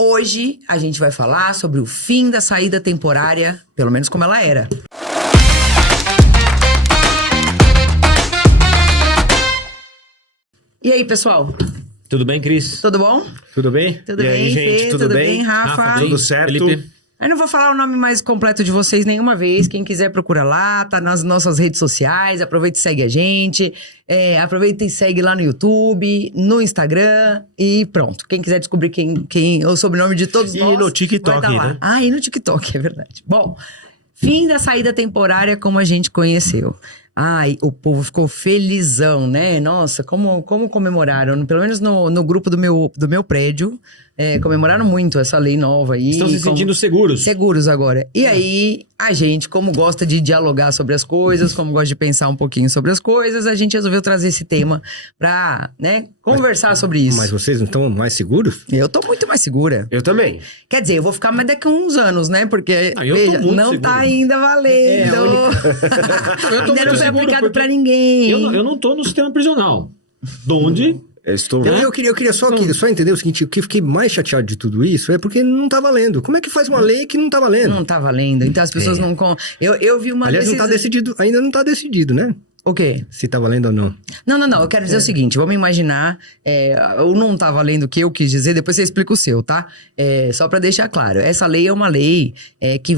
Hoje a gente vai falar sobre o fim da saída temporária, pelo menos como ela era. E aí, pessoal? Tudo bem, Cris? Tudo bom? Tudo bem? Tudo e bem, aí, gente? Fê? Tudo bem? Rafa? Tudo certo? Felipe? Eu não vou falar o nome mais completo de vocês nenhuma vez. Quem quiser procura lá, tá nas nossas redes sociais. Aproveita e segue a gente. Aproveita e segue lá no YouTube, no Instagram e pronto. Quem quiser descobrir quem o sobrenome de todos nós. E no TikTok, vai tá lá. né? Ah, e no TikTok, é verdade. Bom, fim da saída temporária como a gente conheceu. Ai, o povo ficou felizão, né? Nossa, como comemoraram. Pelo menos no grupo do meu prédio, comemoraram muito essa lei nova aí. Estão se sentindo seguros. Seguros agora. E aí, a gente, como gosta de dialogar sobre as coisas, como gosta de pensar um pouquinho sobre as coisas, a gente resolveu trazer esse tema pra, né, conversar sobre isso. Mas vocês não estão mais seguros? Eu tô muito mais segura. Eu também. Quer dizer, eu vou ficar mais daqui a uns anos, né? Porque, eu tô veja, muito não seguro. tá ainda valendo. Eu tô Ainda não muito foi seguro, aplicado porque pra ninguém. Eu não tô no sistema prisional. Donde? Eu queria só entender o seguinte, o que eu fiquei mais chateado de tudo isso é porque não tá valendo. Como é que faz uma lei que não tá valendo? Não tá valendo. Então as pessoas não... Eu vi uma... Aliás, não tá decidido, ainda não tá decidido, né? O quê? Se tá valendo ou não. Não. Eu quero dizer o seguinte, vamos imaginar... o não tá valendo o que eu quis dizer, depois você explica o seu, tá? Só pra deixar claro. Essa lei é uma lei que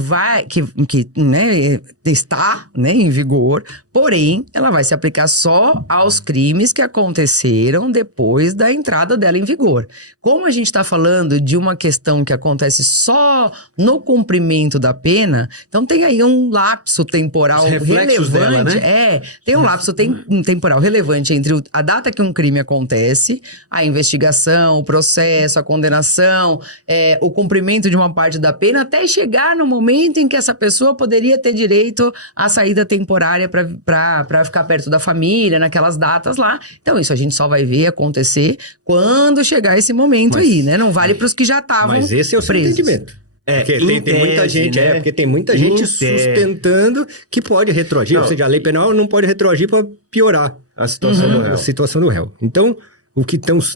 né, está, né, em vigor, porém, ela vai se aplicar só aos crimes que aconteceram depois da entrada dela em vigor. Como a gente tá falando de uma questão que acontece só no cumprimento da pena, então tem aí um lapso temporal relevante. Dela, né? Tem um lapso temporal relevante entre a data que um crime acontece, a investigação, o processo, a condenação, o cumprimento de uma parte da pena, até chegar no momento em que essa pessoa poderia ter direito à saída temporária para ficar perto da família, naquelas datas lá. Então, isso a gente só vai ver acontecer quando chegar esse momento aí, né? Não vale para os que já estavam presos. Mas esse é o seu entendimento. Porque tem muita gente, né? porque tem muita gente sustentando que pode retroagir. Ou seja, a lei penal não pode retroagir para piorar a situação do réu. Então,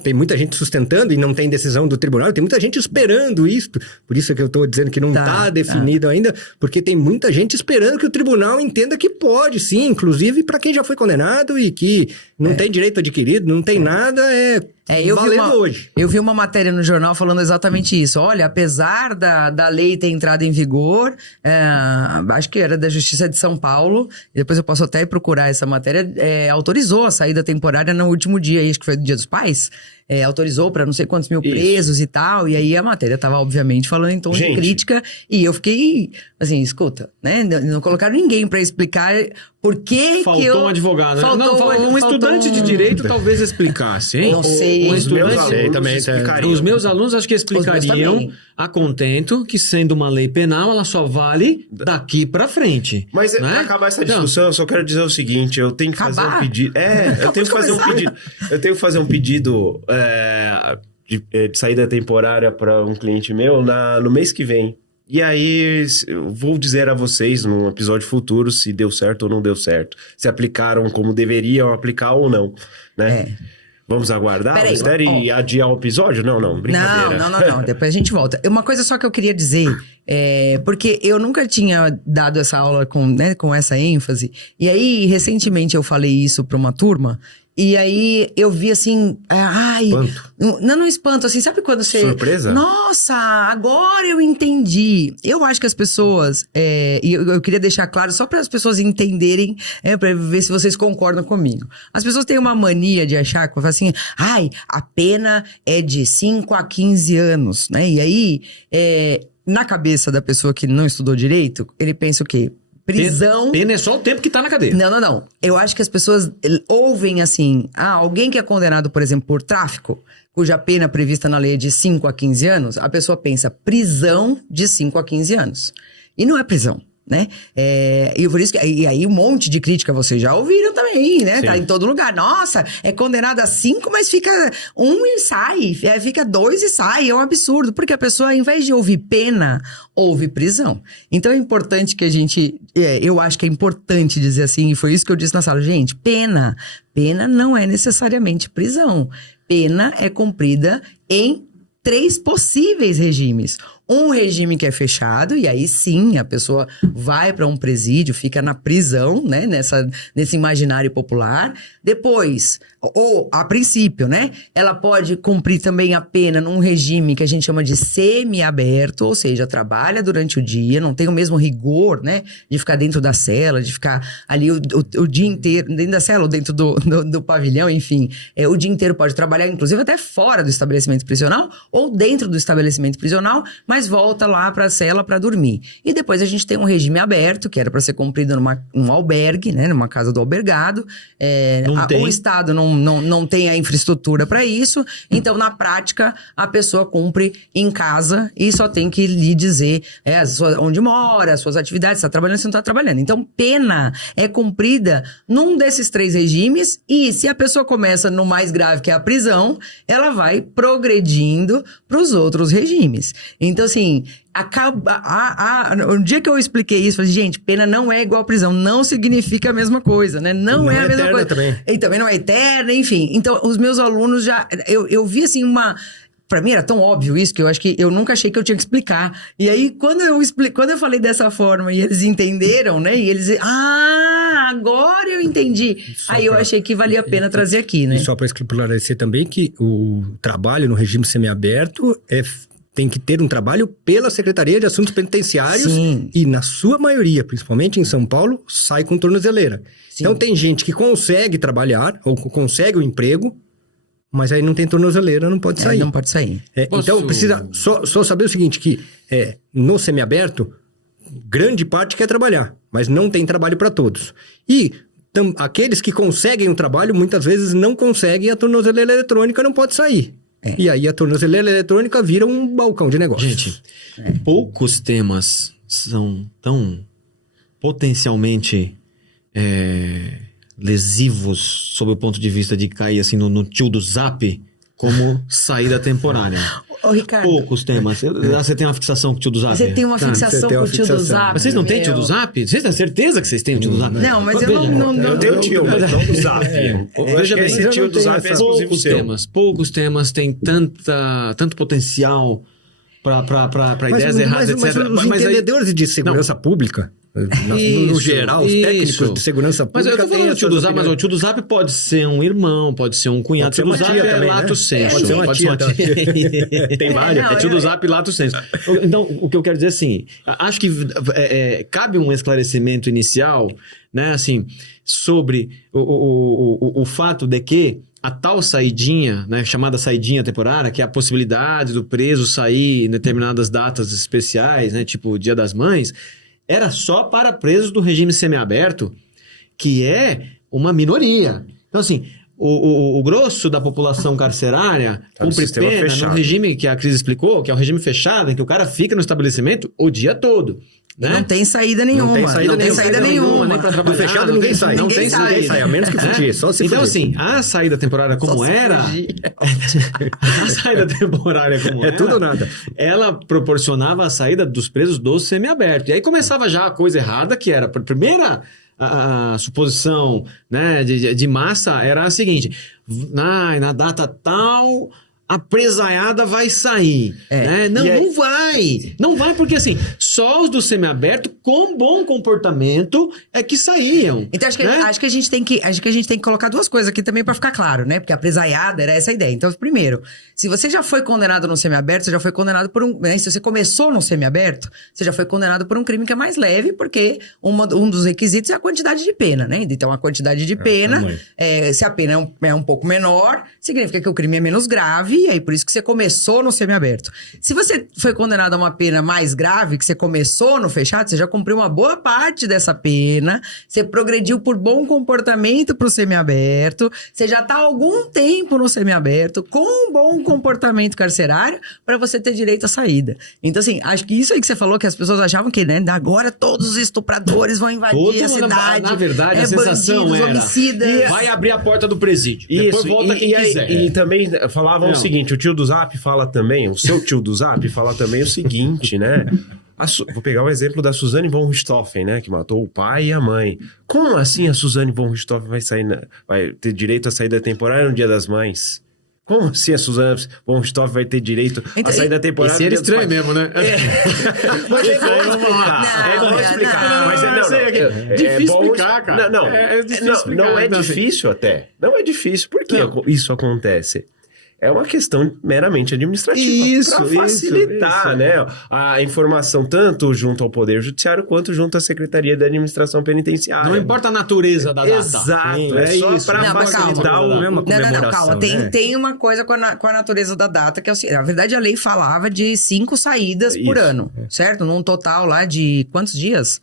tem muita gente sustentando e não tem decisão do tribunal, tem muita gente esperando isso. Por isso é que eu estou dizendo que não está definido ainda, porque tem muita gente esperando que o tribunal entenda que pode, sim, inclusive para quem já foi condenado e que não tem direito adquirido, não tem nada, hoje. Eu vi uma matéria no jornal falando exatamente isso. Olha, apesar da lei ter entrado em vigor, acho que era da Justiça de São Paulo, e depois eu posso até procurar essa matéria, autorizou a saída temporária no último dia, acho que foi do Dia dos Pais, autorizou para não sei quantos mil presos e tal, e aí a matéria tava obviamente falando em tom de crítica, e eu fiquei assim, escuta, né, não colocaram ninguém para explicar por que Faltou um advogado, né? Um estudante de direito talvez explicasse, hein? Não sei. Os meus alunos acho que explicariam a contento que, sendo uma lei penal, ela só vale daqui pra frente. Mas né? pra acabar essa discussão, eu só quero dizer o seguinte, eu tenho que fazer um pedido. Eu tenho que fazer um pedido. Eu tenho que fazer um pedido de saída temporária para um cliente meu no mês que vem. E aí, eu vou dizer a vocês num episódio futuro se deu certo ou não deu certo. Se aplicaram como deveriam aplicar ou não, né? Vamos aguardar o mistério e adiar o episódio? Não, brincadeira. Não. Depois a gente volta. Uma coisa só que eu queria dizer, porque eu nunca tinha dado essa aula com essa ênfase. E aí, recentemente eu falei isso para uma turma. E aí, eu vi assim... Espanto. Não espanto, assim, sabe quando você... Surpresa? Nossa, agora eu entendi. Eu acho que as pessoas... e eu queria deixar claro, só para as pessoas entenderem, para ver se vocês concordam comigo. As pessoas têm uma mania de achar, assim... a pena é de 5 a 15 anos, né? E aí, na cabeça da pessoa que não estudou direito, ele pensa o quê? Prisão... Pena é só o tempo que tá na cadeia. Não. Eu acho que as pessoas ouvem assim... alguém que é condenado, por exemplo, por tráfico, cuja pena prevista na lei é de 5 a 15 anos, a pessoa pensa prisão de 5 a 15 anos. E não é prisão, né? E por isso que, e aí um monte de crítica vocês já ouviram também, né? Sim. Tá em todo lugar. Nossa, é condenado a 5, mas fica 1 e sai. Fica 2 e sai. É um absurdo. Porque a pessoa, ao invés de ouvir pena, ouve prisão. Então é importante que a gente... eu acho que é importante dizer assim, e foi isso que eu disse na sala. Gente, pena não é necessariamente prisão. Pena é cumprida em 3 possíveis regimes. Um regime que é fechado, e aí sim a pessoa vai para um presídio, fica na prisão, né? Nesse imaginário popular. Depois, ou a princípio, né? Ela pode cumprir também a pena num regime que a gente chama de semi-aberto, ou seja, trabalha durante o dia, não tem o mesmo rigor, né? De ficar dentro da cela, de ficar ali o dia inteiro, dentro da cela ou dentro do pavilhão, enfim. O dia inteiro pode trabalhar, inclusive até fora do estabelecimento prisional ou dentro do estabelecimento prisional, mas volta lá para a cela para dormir. E depois a gente tem um regime aberto, que era para ser cumprido num albergue, né? Numa casa do albergado. O Estado não tem a infraestrutura para isso, então na prática a pessoa cumpre em casa e só tem que lhe dizer onde mora, as suas atividades, se está trabalhando, se não está trabalhando. Então pena é cumprida num desses 3 regimes e se a pessoa começa no mais grave, que é a prisão, ela vai progredindo para os outros regimes. Então assim, o dia que eu expliquei isso, eu falei, gente, pena não é igual a prisão, não significa a mesma coisa, né? Não é a mesma coisa. Também. E também não é eterna, enfim. Então, os meus alunos eu vi assim pra mim era tão óbvio isso que eu acho que eu nunca achei que eu tinha que explicar. E aí, quando eu falei dessa forma e eles entenderam, né? E eles agora eu entendi. Aí eu achei que valia a pena trazer aqui, né? E só para esclarecer também que o trabalho no regime semiaberto tem que ter um trabalho pela Secretaria de Assuntos Penitenciários. Sim. E na sua maioria, principalmente em São Paulo, sai com tornozeleira. Sim. Então tem gente que consegue trabalhar ou consegue o emprego, mas aí não tem tornozeleira, não pode sair. Não pode sair. Então precisa só saber o seguinte, que no semiaberto, grande parte quer trabalhar, mas não tem trabalho para todos. E aqueles que conseguem o trabalho, muitas vezes não conseguem, a tornozeleira eletrônica não pode sair. E aí a tornozeleira eletrônica vira um balcão de negócio. Gente, poucos temas são tão potencialmente lesivos sob o ponto de vista de cair assim no tio do Zap como saída temporária. Ô, Ricardo. Poucos temas. Você tem uma fixação com o tio do Zap? Você tem uma fixação com o tio do Zap. Mas vocês não têm tio do Zap? Vocês têm certeza que vocês têm o tio do Zap? Não, mas eu não... Eu tenho tio, mas não do Zap. Veja bem, esse tio do Zap é exclusivo seu. Poucos temas têm tanto potencial para ideias erradas, etc. Mas os entendedores de segurança pública... No geral, os técnicos de segurança pública. Mas eu tô falando do tio do Zap, mas o tio do Zap pode ser um irmão, pode ser um cunhado. O tio do Zap é lato sensu. Pode ser uma tia. Tem vários. É tio do Zap e lato sensu. Então, o que eu quero dizer assim, acho que cabe um esclarecimento inicial, né, assim, sobre o fato de que a tal saidinha, né, chamada saidinha temporária, que é a possibilidade do preso sair em determinadas datas especiais, né, tipo Dia das Mães, era só para presos do regime semiaberto, que é uma minoria. Então, assim, o grosso da população carcerária cumpre pena fechado. No regime que a Cris explicou, que é o regime fechado, em que o cara fica no estabelecimento o dia todo. Né? Não tem saída nenhuma. Não tem saída nenhuma. Nem pra trabalhar, do fechado ninguém sai. Não tem saída. A menos que fugir, só se então, fugir. assim, a saída temporária como era... a saída temporária como era... tudo ou nada. Ela proporcionava a saída dos presos do semiaberto. E aí começava já a coisa errada, que era... A primeira suposição, né, de massa era a seguinte... na data tal... a presaiada vai sair. Né? Não vai. Não vai porque, assim, só os do semiaberto com bom comportamento é que saíam. Então, acho que a gente tem que colocar duas coisas aqui também pra ficar claro, né? Porque a presaiada era essa a ideia. Então, primeiro, se você já foi condenado no semiaberto, você já foi condenado por um... Né? Se você começou no semiaberto, você já foi condenado por um crime que é mais leve, porque um dos requisitos é a quantidade de pena, né? Então, a quantidade de pena, se a pena é um pouco menor, significa que o crime é menos grave, e aí por isso que você começou no semiaberto. Se você foi condenado a uma pena mais grave, que você começou no fechado, você já cumpriu uma boa parte dessa pena, você progrediu por bom comportamento pro semiaberto, você já tá há algum tempo no semiaberto, com bom comportamento carcerário, para você ter direito à saída. Então, assim, acho que isso aí que você falou, que as pessoas achavam que, né, agora todos os estupradores vão invadir a cidade. Na verdade, a sensação bandidos, era... homicidas. Vai abrir a porta do presídio. Isso, depois volta quem quiser. E também falavam o seguinte, o tio do Zap fala também, o seu tio do Zap fala também o seguinte, né? Vou pegar o exemplo da Suzane von Richthofen, né? Que matou o pai e a mãe. Como assim a Suzane von Richthofen vai ter direito à saída temporária no Dia das Mães? Como assim a Suzana von Richthofen vai ter direito a sair da temporada? Esse era estranho mesmo, né? Mas é bom explicar. Mas é difícil explicar, cara. Não é difícil até. Não é difícil. Por que isso acontece? É uma questão meramente administrativa para facilitar, né, a informação tanto junto ao Poder Judiciário quanto junto à Secretaria de Administração Penitenciária. Não importa a natureza da data. Exato, só para facilitar uma comemoração. Calma. Tem uma coisa com a natureza da data, que é o seguinte, na verdade a lei falava de 5 saídas por ano, certo? Num total lá de quantos dias?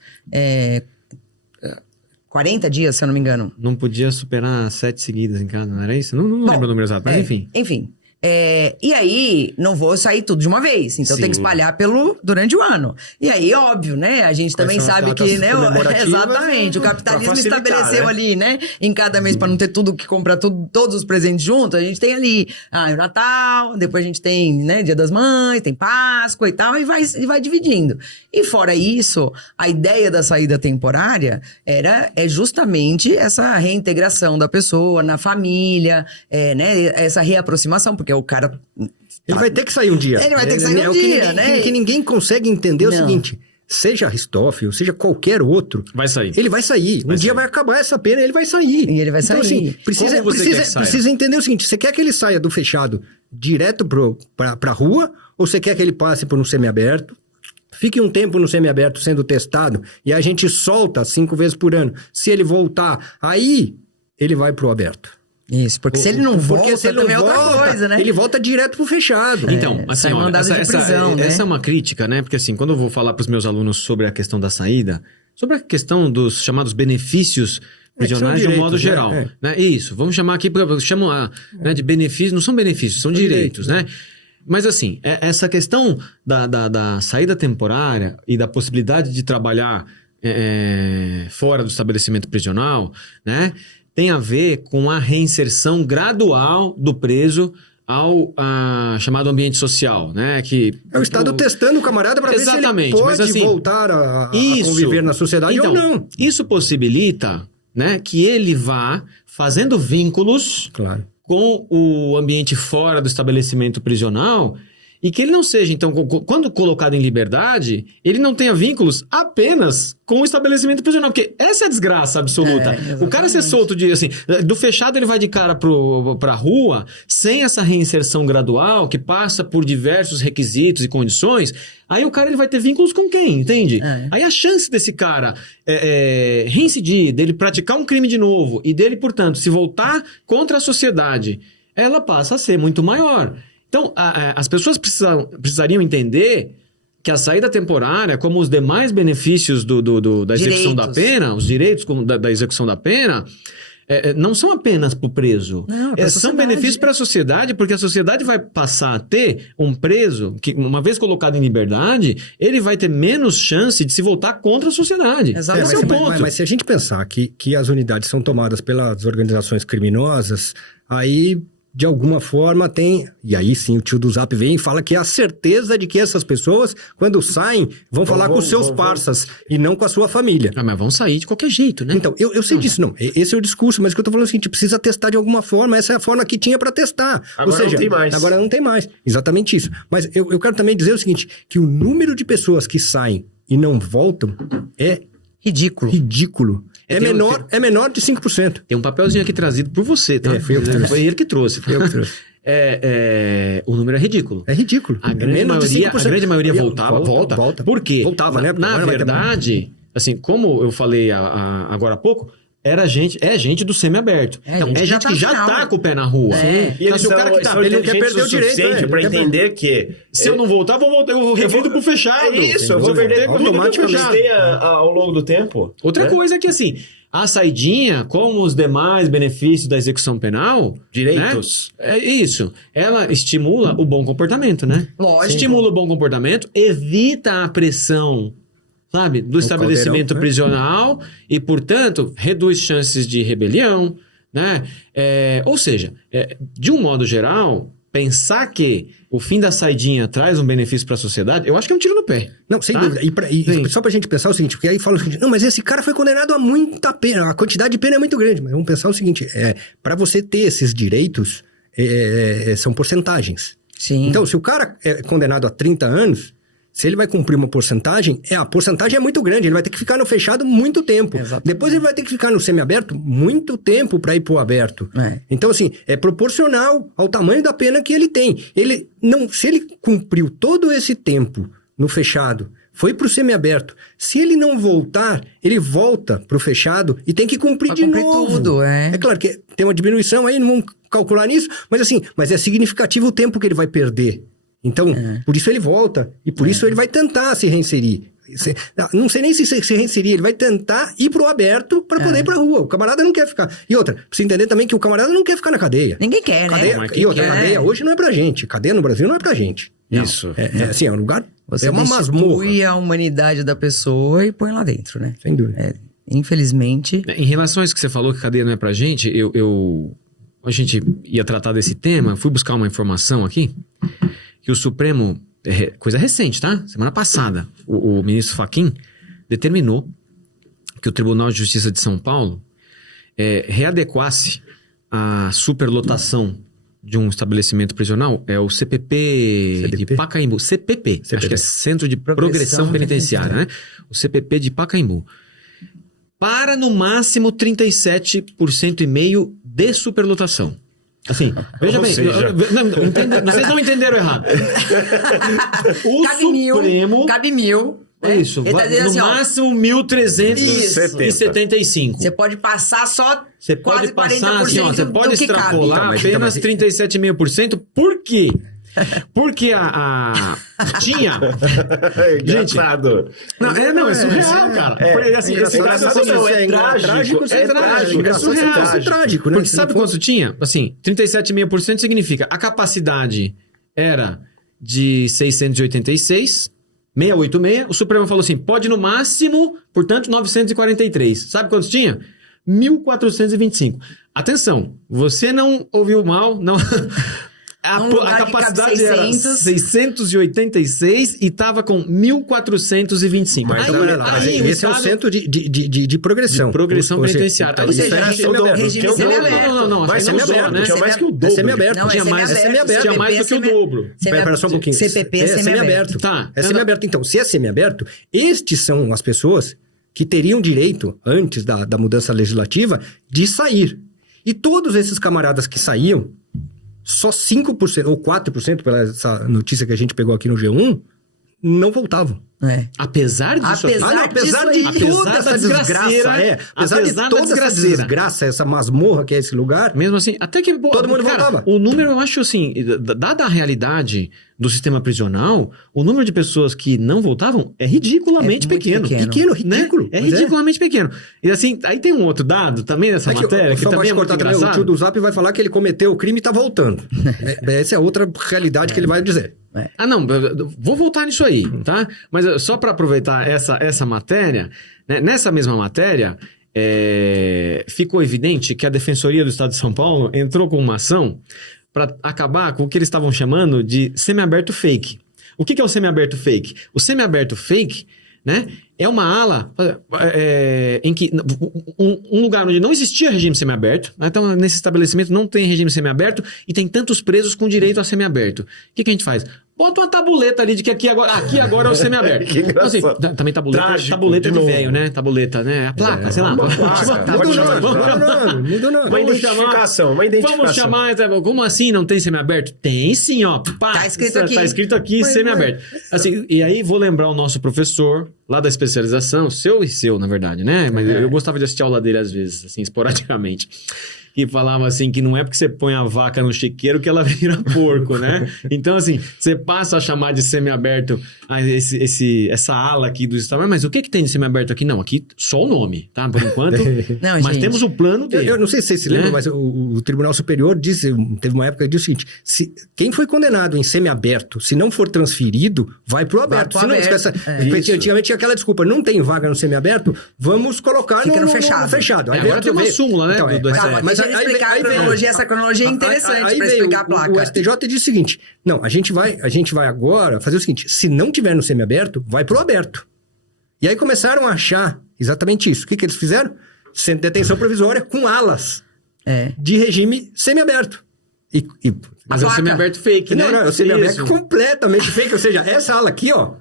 40 dias, se eu não me engano. Não podia superar 7 seguidas em casa, não era isso? Não lembro o número exato, mas enfim. Enfim. E aí, não vou sair tudo de uma vez. Então, tem que espalhar durante o ano. E aí, óbvio, né? A gente também sabe que, né? Exatamente. O capitalismo estabeleceu ali, né? Em cada mês, para não ter tudo que comprar todos os presentes juntos, a gente tem ali o Natal, depois a gente tem, né? Dia das Mães, tem Páscoa e tal, e vai dividindo. E fora isso, a ideia da saída temporária é justamente essa reintegração da pessoa na família, né? Essa reaproximação, porque o cara... Ele vai ter que sair um dia. Ele vai ter que sair um dia, né? O que ninguém consegue entender é o seguinte... Seja Richthofen, seja qualquer outro... Vai sair. Ele vai sair. Um dia vai acabar essa pena e ele vai sair. E ele vai sair. Então, assim, precisa entender o seguinte... Você quer que ele saia do fechado direto pra rua? Ou você quer que ele passe por um semiaberto? Fique um tempo no semiaberto sendo testado e a gente solta 5 vezes por ano. Se ele voltar, aí ele vai pro aberto. Isso, porque se ele não volta, também é outra coisa, né? Ele volta direto pro fechado. Então, assim, olha, essa é uma crítica, né? Porque assim, quando eu vou falar pros meus alunos sobre a questão da saída, sobre a questão dos chamados benefícios prisionais de um modo geral, né? Isso, vamos chamar aqui, chamam de benefícios, não são benefícios, são direitos, né? Mas assim, essa questão da saída temporária e da possibilidade de trabalhar fora do estabelecimento prisional, né? Tem a ver com a reinserção gradual do preso ao chamado ambiente social, né? Que é o Estado testando o camarada para ver se ele pode voltar a conviver na sociedade ou não. Isso possibilita, né, que ele vá fazendo vínculos com o ambiente fora do estabelecimento prisional e que ele não seja, então, quando colocado em liberdade, ele não tenha vínculos apenas com o estabelecimento prisional, porque essa é a desgraça absoluta. O cara ser solto do fechado ele vai de cara pra rua, sem essa reinserção gradual, que passa por diversos requisitos e condições, aí o cara ele vai ter vínculos com quem, entende? Aí a chance desse cara reincidir, dele praticar um crime de novo, e dele, portanto, se voltar contra a sociedade, ela passa a ser muito maior. Então, as pessoas precisariam entender que a saída temporária, como os demais benefícios da execução da pena, os direitos da execução da pena, não são apenas para o preso. São benefícios para a sociedade, porque a sociedade vai passar a ter um preso que, uma vez colocado em liberdade, ele vai ter menos chance de se voltar contra a sociedade. Esse é o ponto. Mas se a gente pensar que as unidades são tomadas pelas organizações criminosas, aí... de alguma forma tem... E aí sim o tio do Zap vem e fala que é a certeza de que essas pessoas, quando saem, vão falar com os seus parças e não com a sua família. Mas vão sair de qualquer jeito, né? Então, eu sei disso, não. Esse é o discurso, mas o que eu tô falando é o seguinte, precisa testar de alguma forma, essa é a forma que tinha para testar. Agora não tem mais. Agora não tem mais. Exatamente isso. Mas eu quero também dizer o seguinte, que o número de pessoas que saem e não voltam é... ridículo. É menor de 5%. Tem um papelzinho aqui trazido por você, tá? Foi ele que trouxe. Foi eu que trouxe. O número é ridículo. É ridículo. A grande maioria volta. Por quê? Voltava, né? Na verdade, assim, como eu falei agora há pouco, é gente do semiaberto. Então, é gente que já tá com o pé na rua. E eles ele não quer perder o direito para entender que... Se eu não voltar, eu revido pro fechado. Isso, eu vou perder automaticamente ao longo do tempo. Outra coisa é que, assim, a saidinha, como os demais benefícios da execução penal... Direitos. Né? É isso. Ela estimula o bom comportamento, né? Lógico. Estimula o bom comportamento, evita a pressão... sabe, do estabelecimento prisional e, portanto, reduz chances de rebelião, né? Ou seja, de um modo geral, pensar que o fim da saidinha traz um benefício para a sociedade, eu acho que é um tiro no pé. Não, sem dúvida. E só pra gente pensar o seguinte, porque aí fala o seguinte, não, mas esse cara foi condenado a muita pena, a quantidade de pena é muito grande, mas vamos pensar o seguinte, para você ter esses direitos, são porcentagens. Sim. Então, se o cara é condenado a 30 anos, se ele vai cumprir uma porcentagem, a porcentagem é muito grande, ele vai ter que ficar no fechado muito tempo. Exatamente. Depois ele vai ter que ficar no semiaberto muito tempo para ir pro aberto. Então, assim, é proporcional ao tamanho da pena que ele tem. Se ele cumpriu todo esse tempo no fechado, foi pro semiaberto, se ele não voltar, ele volta pro fechado e tem que cumprir de novo. Tudo, É claro que tem uma diminuição aí, não vamos calcular nisso, mas é significativo o tempo que ele vai perder. Então, por isso ele volta. E por isso ele vai tentar se reinserir. Não sei nem se reinserir. Ele vai tentar ir pro aberto para poder ir pra rua. O camarada não quer ficar. E outra, pra você entender também que o camarada não quer ficar na cadeia. Ninguém quer, cadeia, né? E outra, cadeia hoje não é pra gente. Cadeia no Brasil não é pra gente. Isso. Assim, é um lugar... Você é uma masmorra. destitui a humanidade da pessoa e põe lá dentro, né? Sem dúvida. Infelizmente... Em relação a isso que você falou, que cadeia não é pra gente, a gente ia tratar desse tema, fui buscar uma informação aqui, que o Supremo, coisa recente, tá? Semana passada, o ministro Fachin determinou que o Tribunal de Justiça de São Paulo readequasse a superlotação de um estabelecimento prisional, o CPP de Pacaembu. CPP, acho que é Centro de Progressão Penitenciária, né? O CPP de Pacaembu. Para no máximo 37,5% de superlotação. Assim, veja bem, vocês não entenderam errado. O Supremo... Cabe 1.000. É isso, Tá no assim, máximo 1.375. Você pode passar só Você quase pode passar, 40% assim, você pode do que extrapolar cabe. apenas 37,5%. Por quê? Porque tinha... Gente, não, é surreal, cara. Assim, esse caso é trágico. É surreal. É trágico, né? Porque sabe quanto tinha? Assim, 37,5% significa a capacidade era de 686, 686. O Supremo falou assim, pode no máximo, portanto, 943. Sabe quantos tinha? 1.425. Atenção, você não ouviu mal, não... A capacidade era 686 e estava com 1.425. Mas esse é o centro de progressão. De progressão penitenciária. Ou seja, regime semiaberto. Não, vai ser semiaberto, né? Tinha mais que o dobro. Semiaberto. Tinha mais do que o dobro. Espera só um pouquinho. CPP é semiaberto. Tá. É semiaberto. Então, se é semiaberto, estes são as pessoas que teriam direito, antes da mudança legislativa, de sair. E todos esses camaradas que saíam, só 5% ou 4%, pela essa notícia que a gente pegou aqui no G1, não voltavam. Apesar disso, apesar de toda essa desgraça, apesar de toda essa desgraça, essa masmorra que é esse lugar, mesmo assim, até que todo mundo voltava. O número, eu acho assim, dada a realidade do sistema prisional, o número de pessoas que não voltavam é ridiculamente pequeno. Ridículo. Né? É ridiculamente pequeno. E assim, aí tem um outro dado também nessa matéria, que também é muito engraçado. O tio do Zap vai falar que ele cometeu o crime e tá voltando. Essa é outra realidade que ele vai dizer. Não, vou voltar nisso aí, tá? Mas só para aproveitar essa matéria, né? Nessa mesma matéria, ficou evidente que a Defensoria do Estado de São Paulo entrou com uma ação para acabar com o que eles estavam chamando de semiaberto fake. O que é o semiaberto fake? O semiaberto fake, né, é uma ala em que um lugar onde não existia regime semiaberto, né, então nesse estabelecimento não tem regime semiaberto e tem tantos presos com direito a semiaberto. O que a gente faz? Bota uma tabuleta ali de que aqui agora é o semiaberto. Que engraçado. Então, assim, também tabuleta de velho, né? Tabuleta, né? A placa, sei lá. Muda o nome. Uma identificação. Vamos chamar, como assim não tem semiaberto? Tem sim, ó. Pá, tá escrito aqui. Semiaberto. Assim, e aí vou lembrar o nosso professor lá da especialização, seu, na verdade, né? Mas eu gostava de assistir a aula dele às vezes, assim, esporadicamente. Que falava assim, que não é porque você põe a vaca no chiqueiro que ela vira porco, né? Então, assim, você passa a chamar de semiaberto essa ala aqui dos estados, mas o que tem de semiaberto aqui? Não, aqui só o nome, tá? Por enquanto. Não, mas temos o plano dele. Eu não sei se vocês se lembram, mas o Tribunal Superior teve uma época que disse o seguinte, quem foi condenado em semiaberto, se não for transferido, vai pro aberto. Antigamente tinha aquela desculpa, não tem vaga no semiaberto, vamos colocar no fechado. Agora tem uma súmula, né? Mas essa cronologia é interessante para explicar a placa. O STJ diz o seguinte, não, a gente vai agora fazer o seguinte, se não tiver no semiaberto, vai pro aberto. E aí começaram a achar exatamente isso. O que eles fizeram? Centro de detenção provisória com alas de regime semiaberto. Mas é o semiaberto fake, né? Não, é o semiaberto completamente fake. Ou seja, essa ala aqui, ó.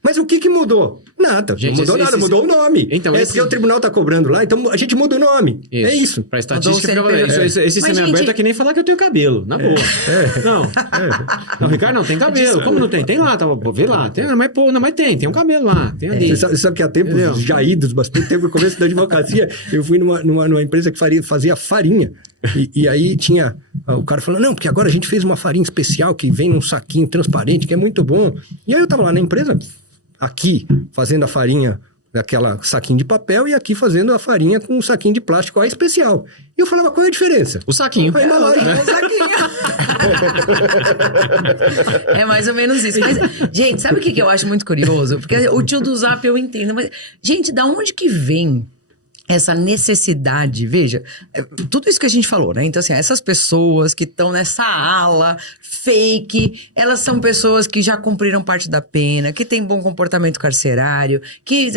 Mas o que mudou? Nada. Gente, não mudou nada, mudou o nome. Então, porque o tribunal tá cobrando lá, então a gente muda o nome. Isso. É isso. Pra estatística, esse semiaberto é que nem falar que eu tenho cabelo, na boa. Não, Ricardo, não, tem cabelo. Como não tem? Tem lá, vê lá. Tem um cabelo lá. Tem ali. Você sabe que há tempos já idos, bastante tempo no começo da advocacia, eu fui numa empresa que fazia farinha. E aí tinha... O cara falou, não, porque agora a gente fez uma farinha especial que vem num saquinho transparente, que é muito bom. E aí eu tava lá na empresa... Aqui, fazendo a farinha daquela saquinho de papel e aqui fazendo a farinha com um saquinho de plástico especial. E eu falava, qual é a diferença? O saquinho. A embalagem. O saquinho. É mais ou menos isso. Mas, gente, sabe o que eu acho muito curioso? Porque o tio do Zap eu entendo, mas, gente, da onde que vem essa necessidade? Veja, tudo isso que a gente falou, né? Então, assim, essas pessoas que estão nessa ala fake, elas são pessoas que já cumpriram parte da pena, que têm bom comportamento carcerário, que...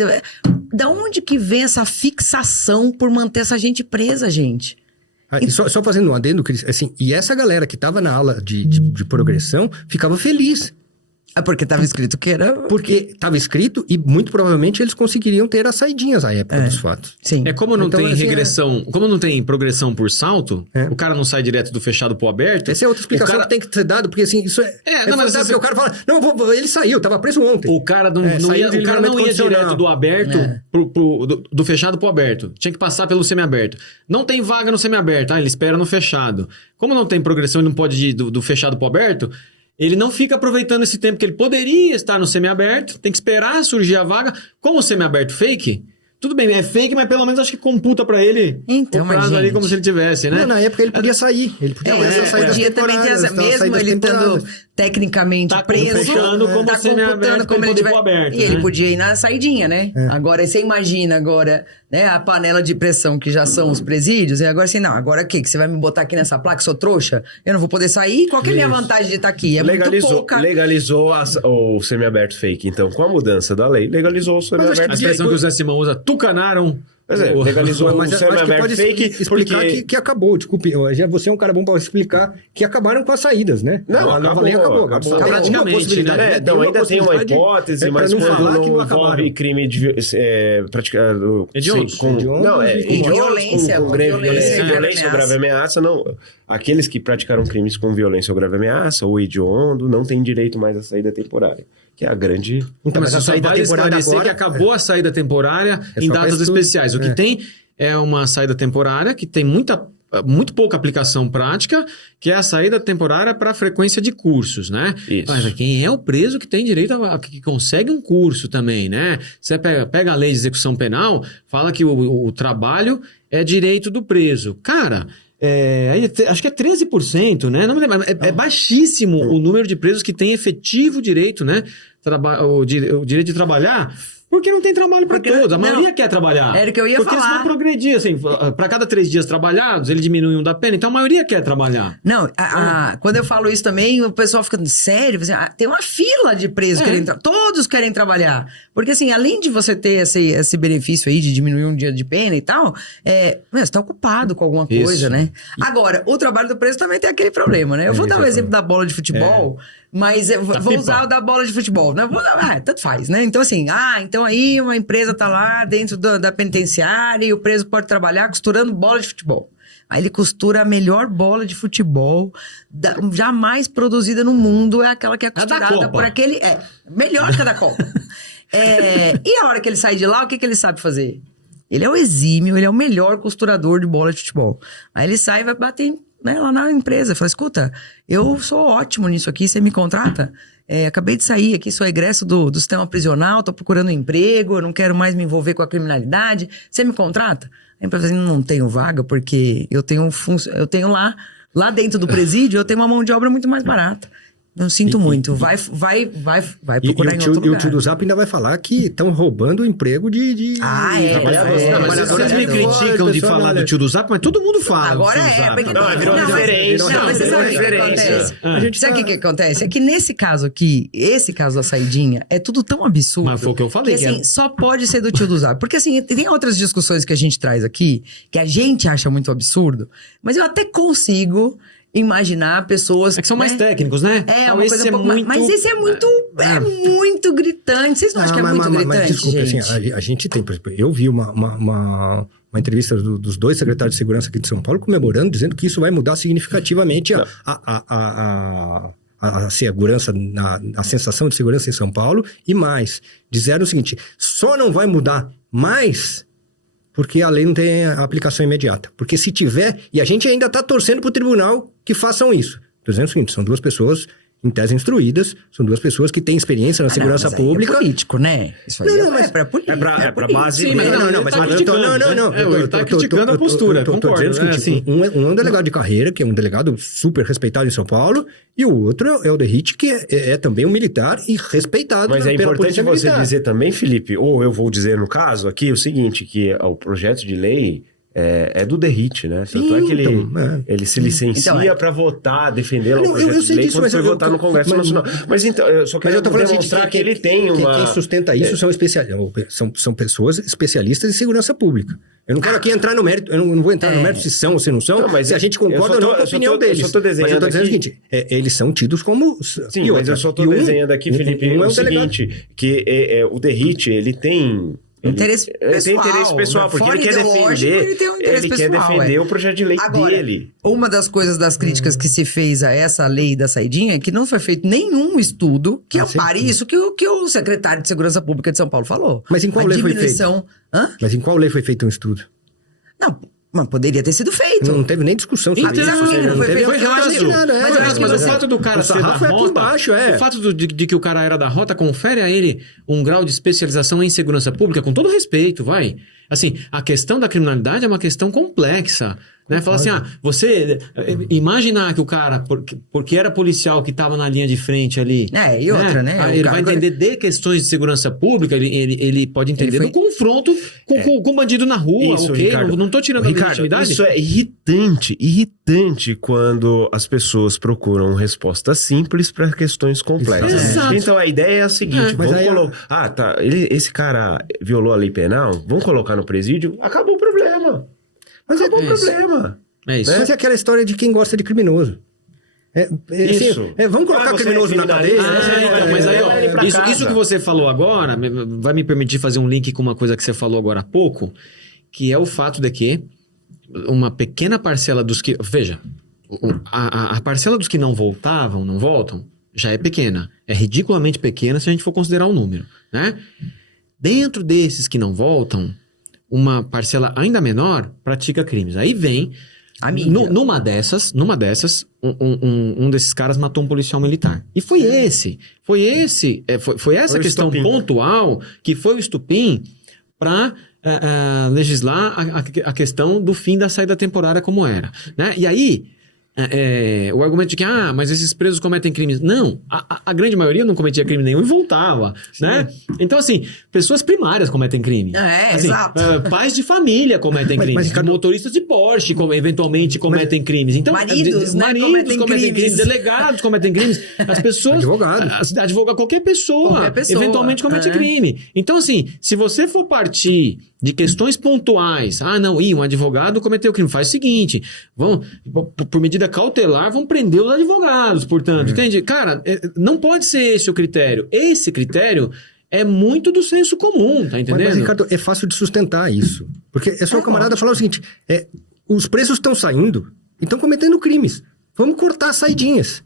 Da onde que vem essa fixação por manter essa gente presa, gente? E só fazendo um adendo, Cris, assim, e essa galera que estava na ala de progressão ficava feliz. Porque estava escrito que era... Porque estava escrito e muito provavelmente eles conseguiriam ter as saidinhas à época dos fatos. Sim. Como não tem regressão, como não tem progressão por salto, o cara não sai direto do fechado pro aberto. Essa é outra explicação que tem que ser dado, porque assim, isso mas porque o cara fala, não, ele saiu, estava preso ontem. O cara não ia direto do aberto do fechado pro aberto. Tinha que passar pelo semiaberto. Não tem vaga no semiaberto, ele espera no fechado. Como não tem progressão e não pode ir do fechado pro aberto, ele não fica aproveitando esse tempo que ele poderia estar no semiaberto, tem que esperar surgir a vaga. Como o semiaberto fake, tudo bem, é fake, mas pelo menos acho que computa pra ele o prazo ali como se ele tivesse, né? Não, na época ele podia sair. Ele podia ter essa saída temporária. Mesmo ele estando tecnicamente preso, fechando como tá computando como ele tiver aberto. E ele podia ir na saidinha, né? Agora, você imagina agora, né, a panela de pressão que já são os presídios, e agora assim, não, agora o quê? Que você vai me botar aqui nessa placa, sou trouxa? Eu não vou poder sair? Qual que é a minha vantagem de estar aqui? É muito pouca. Legalizou o semiaberto fake, então, com a mudança da lei, legalizou o semiaberto. A expressão que o Zé Simão usa, tucanaram. Legalizou o semiaberto fake explicar porque... que acabou. Desculpe, você é um cara bom para explicar que acabaram com as saídas, né? Não, a nova lei acabou. Praticamente, né? Então, ainda tem uma hipótese, mas quando não envolve crime de praticado... Violência ou grave ameaça, não. Aqueles que praticaram crimes com violência ou grave ameaça, ou hediondo, não têm direito mais à saída temporária. Que é a grande... Então, mas a saída temporária agora... que acabou a saída temporária em datas especiais. O que tem é uma saída temporária que tem muito pouca aplicação prática, que é a saída temporária para a frequência de cursos, né? Isso. Mas quem é o preso que tem direito que consegue um curso também, né? Você pega a lei de execução penal, fala que o trabalho é direito do preso. Cara... acho que é 13%, né? É baixíssimo o número de presos que têm efetivo direito, né? O direito de trabalhar, porque não tem trabalho para todos. A maioria quer trabalhar. Era o que eu ia falar. Porque eles vão progredir, assim, para cada 3 dias trabalhados, ele diminui um da pena, então a maioria quer trabalhar. Não, quando eu falo isso também, o pessoal fica, sério, assim, tem uma fila de presos querendo todos querem trabalhar. Porque assim, além de você ter esse benefício aí de diminuir um dia de pena e tal, você tá ocupado com alguma coisa, né? Agora, o trabalho do preso também tem aquele problema, né? Eu vou dar um exemplo da bola de futebol, mas eu vou usar o da bola de futebol, né? Tanto faz, né? Então assim, então aí uma empresa tá lá dentro da penitenciária e o preso pode trabalhar costurando bola de futebol. Aí ele costura a melhor bola de futebol jamais produzida no mundo, é aquela que é costurada por aquele... melhor que a da Copa. E a hora que ele sai de lá, o que ele sabe fazer? Ele é o exímio, ele é o melhor costurador de bola de futebol. Aí ele sai e vai bater lá na empresa. Fala, escuta, eu sou ótimo nisso aqui, você me contrata? Acabei de sair aqui, sou egresso do sistema prisional, tô procurando um emprego, eu não quero mais me envolver com a criminalidade, você me contrata? Aí a empresa fala assim, não tenho vaga, porque eu tenho lá dentro do presídio, eu tenho uma mão de obra muito mais barata. Não sinto muito. Vai procurar em outro lugar. E o tio do Zap ainda vai falar que estão roubando o emprego de mas vocês me criticam de falar do tio do Zap, mas todo mundo fala. Agora virou referência. Mas você sabe o que acontece? Sabe o que acontece? É que nesse caso aqui, esse caso da saidinha, é tudo tão absurdo. Mas foi o que eu falei. Que assim, só pode ser do tio do Zap. Porque assim, tem outras discussões que a gente traz aqui, que a gente acha muito absurdo, mas eu até consigo... imaginar pessoas... É que são mais técnicos, né? Uma coisa um pouco mais... Mas esse é muito gritante. Vocês não acham que é muito gritante, mas desculpa, gente? assim, a gente tem, por exemplo, eu vi uma entrevista dos 2 secretários de segurança aqui de São Paulo comemorando, dizendo que isso vai mudar significativamente a segurança, a sensação de segurança em São Paulo, e mais, disseram o seguinte, só não vai mudar mais porque a lei não tem a aplicação imediata. Porque se tiver, e a gente ainda está torcendo para o tribunal que façam isso. Estou dizendo o seguinte, são 2 pessoas em tese instruídas, são 2 pessoas que têm experiência na segurança pública. É político, né? Isso aí mas é pra política. É pra base... Sim, mas ele tá criticando a postura, concordo. Dizendo que, tipo, um é um delegado de carreira, que é um delegado super respeitado em São Paulo, e o outro é o Derrite, que é também um militar e respeitado pela polícia militar. Mas é importante você dizer também, Felipe, ou eu vou dizer no caso aqui, o seguinte, que o projeto de lei... É do Derrite, né? Tanto é que ele se licencia para votar, defender o projeto de lei quando foi votar no Congresso Nacional. Mas então, eu só quero demonstrar que ele tem uma... Quem sustenta isso são pessoas especialistas em segurança pública. Eu não quero aqui entrar no mérito, eu não vou entrar no mérito se são ou se não são, se a gente concorda ou não com a opinião deles. Eu só tô desenhando mas eu tô dizendo aqui... o seguinte, eles são tidos como... Sim, mas eu só tô desenhando aqui, Felipe, o seguinte, que o Derrite, ele tem... Interesse pessoal, porque ele quer defender o projeto de lei dele. Uma das coisas das críticas que se fez a essa lei da saidinha é que não foi feito nenhum estudo que ampare isso que o secretário de Segurança Pública de São Paulo falou. Mas em qual lei foi feito? Mas em qual lei foi feito um estudo? Não, mas poderia ter sido feito. Não teve nem discussão sobre isso. Mas o fato do cara ser da rota, o fato de que o cara era da rota, confere a ele um grau de especialização em segurança pública, com todo respeito, vai. Assim, a questão da criminalidade é uma questão complexa. Né? Fala assim, você imaginar que o cara, porque era policial que estava na linha de frente ali... e outra, né? Ele vai entender de questões de segurança pública, ele pode entender do confronto com o bandido na rua, isso, ok? Ricardo, não tô tirando a legitimidade. Isso é irritante quando as pessoas procuram respostas simples para questões complexas. Exato. Então a ideia é a seguinte, esse cara violou a lei penal, vamos colocar no presídio, acabou o problema. Mas acabou o problema. É isso. Mas é aquela história de quem gosta de criminoso. Vamos colocar criminoso na cadeia? Mas aí, isso que você falou agora vai me permitir fazer um link com uma coisa que você falou agora há pouco, que é o fato de que uma pequena parcela dos que... Veja, a parcela dos que não voltam, já é pequena. É ridiculamente pequena se a gente for considerar o número, né? Dentro desses que não voltam, uma parcela ainda menor pratica crimes. Aí vem... Numa dessas, um desses caras matou um policial militar. E foi essa questão pontual que foi o estupim para legislar a questão do fim da saída temporária como era. Né? E aí... o argumento de que, mas esses presos cometem crimes. Não, a grande maioria não cometia crime nenhum e voltava, né? Então, assim, pessoas primárias cometem crime. Exato. Pais de família cometem crimes. Motoristas de Porsche eventualmente cometem crimes. Então, maridos cometem crimes. Delegados cometem crimes. As pessoas... Advogado, qualquer pessoa eventualmente comete crime. Então, assim, se você for partir de questões pontuais, um advogado cometeu crime, faz o seguinte, por medida cautelar, vão prender os advogados, portanto, entende? Cara, não pode ser esse o critério. Esse critério é muito do senso comum, tá entendendo? Mas Ricardo, é fácil de sustentar isso. Porque é só o camarada falar o seguinte, os presos estão saindo e estão cometendo crimes. Vamos cortar as saidinhas.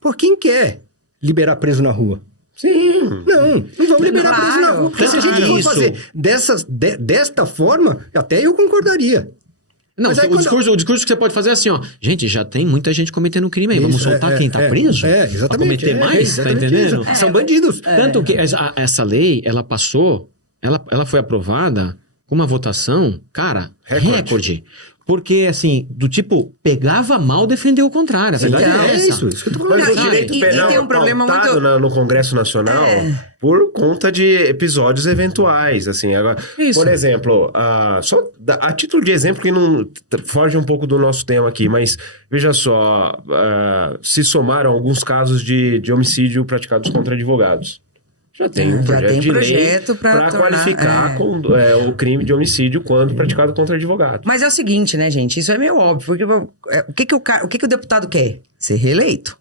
Por quem quer liberar preso na rua? Sim. Não vamos liberar preso na rua. Porque se a gente for fazer desta forma, até eu concordaria. Não, o discurso que você pode fazer é assim, gente, já tem muita gente cometendo crime aí, vamos soltar quem tá preso? Exatamente. Pra cometer mais, tá entendendo? São bandidos. Tanto que essa lei, ela passou, ela foi aprovada com uma votação, cara, recorde. Porque, assim, do tipo, pegava mal, defendeu o contrário. A verdade é essa. Isso que eu tô falando. Mas o direito penal tem um problema muito... no Congresso Nacional por conta de episódios eventuais, assim. Agora, por exemplo, só a título de exemplo que não foge um pouco do nosso tema aqui, mas veja só, se somaram alguns casos de homicídio praticados contra advogados. Já tem um projeto de lei para qualificar o crime de homicídio quando praticado contra advogado. Mas é o seguinte, né, gente? Isso é meio óbvio. Porque o que o deputado quer? Ser reeleito.